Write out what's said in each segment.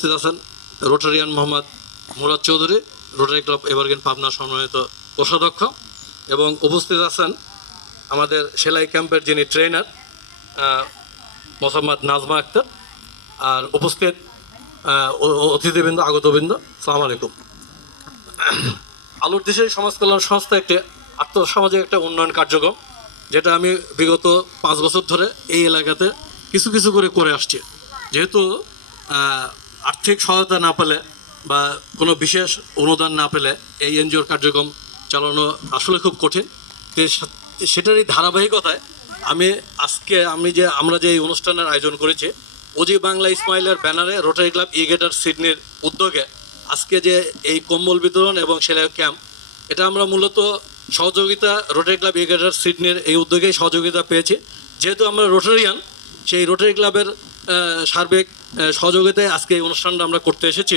উপস্থিত আছেন Rotarian Mohammad Murad Chowdhury, rotary club evergreen Pabna সম্মানিত কোষাধ্যক্ষ, এবং উপস্থিত আছেন আমাদের সেলাই ক্যাম্পের যিনি ট্রেনার মোহাম্মদ নাজমা আক্তার, আর উপস্থিত অতিথিবৃন্দ, আগতবৃন্দ, আসসালামু আলাইকুম। আলোর দেশে সমাজ কল্যাণ সংস্থা একটি আর্থসামাজিক একটা উন্নয়ন কার্যক্রম, যেটা আমি বিগত 5 বছর ধরে এই এলাকাতে কিছু কিছু করে আসছি। যেহেতু আর্থিক সহায়তা না পেলে বা কোনো বিশেষ অনুদান না পেলে এই এনজিওর কার্যক্রম চালানো আসলে খুব কঠিন। সেটারই ধারাবাহিকতায় আমরা যে এই অনুষ্ঠানের আয়োজন করেছি, ওজি বাংলা ইসমাইলের ব্যানারে রোটারি ক্লাব ইগেটার সিডনির উদ্যোগে আজকে যে এই কম্বল বিতরণ এবং সেলাই ক্যাম্প, এটা আমরা মূলত সহযোগিতা রোটারি ক্লাব ইগেটার সিডনির এই উদ্যোগেই সহযোগিতা পেয়েছি। যেহেতু আমরা রোটারিয়ান, সেই রোটারি ক্লাবের সার্বিক সহযোগিতায় আজকে এই অনুষ্ঠানটা আমরা করতে এসেছি।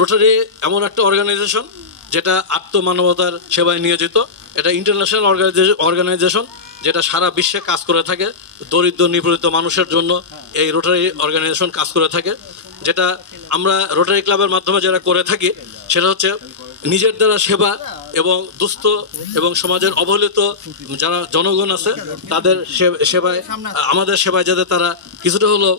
রোটারি এমন একটা অর্গানাইজেশন যেটা আত্মমানবতার সেবায় নিয়োজিত। এটা ইন্টারন্যাশনাল অর্গানাইজেশন যেটা সারা বিশ্বে কাজ করে থাকে, দরিদ্র নিপীড়িত মানুষের জন্য এই রোটারি অর্গানাইজেশন কাজ করে থাকে। যেটা আমরা রোটারি ক্লাবের মাধ্যমে যারা করে থাকি সেটা হচ্ছে নিজের দ্বারা সেবা এবং দুস্থ এবং সমাজের অবহেলিত যারা জনগণ আছে তাদের সেবায়, আমাদের সেবায় যাতে তারা কিছুটা হলেও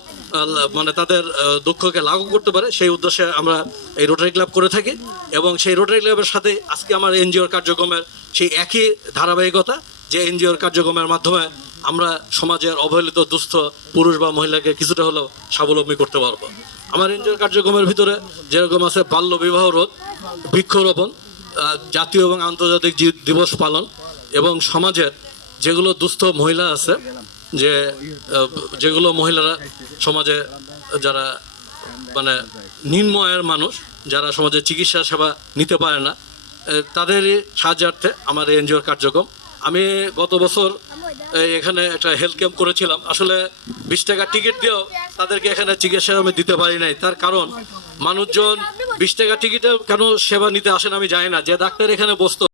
মানে তাদের দুঃখকে লাঘব করতে পারে, সেই উদ্দেশ্যে আমরা এই রোটারি ক্লাব করে থাকি। এবং সেই রোটারি ক্লাবের সাথে আজকে আমার এনজিওর কার্যক্রমের সেই একই ধারাবাহিকতা, যে এনজিওর কার্যক্রমের মাধ্যমে আমরা সমাজের অবহেলিত দুস্থ পুরুষ বা মহিলাকে কিছুটা হলেও স্বাবলম্বী করতে পারবো। আমার এনজিওর কার্যক্রমের ভিতরে যেরকম আছে বাল্য বিবাহ রোধ, বৃক্ষরোপণ, জাতীয় এবং আন্তর্জাতিক দিবস পালন, এবং সমাজের যেগুলো দুস্থ মহিলা আছে, যেগুলো মহিলারা সমাজে যারা মানে নিম্ন আয়ের মানুষ, যারা সমাজে চিকিৎসা সেবা নিতে পারে না, তাদেরই সাহায্যার্থে আমার এই এনজিওর কার্যক্রম। আমি গত বছর এখানে একটা হেলথ ক্যাম্প করেছিলাম। আসলে 20 টাকা টিকিট দিয়েও তাদেরকে এখানে চিকিৎসা আমি দিতে পারি নাই। তার কারণ মানুষজন 20 টাকা টিকিটে কেন সেবা নিতে আসেন আমি জানি না। যে ডাক্তার এখানে বসতো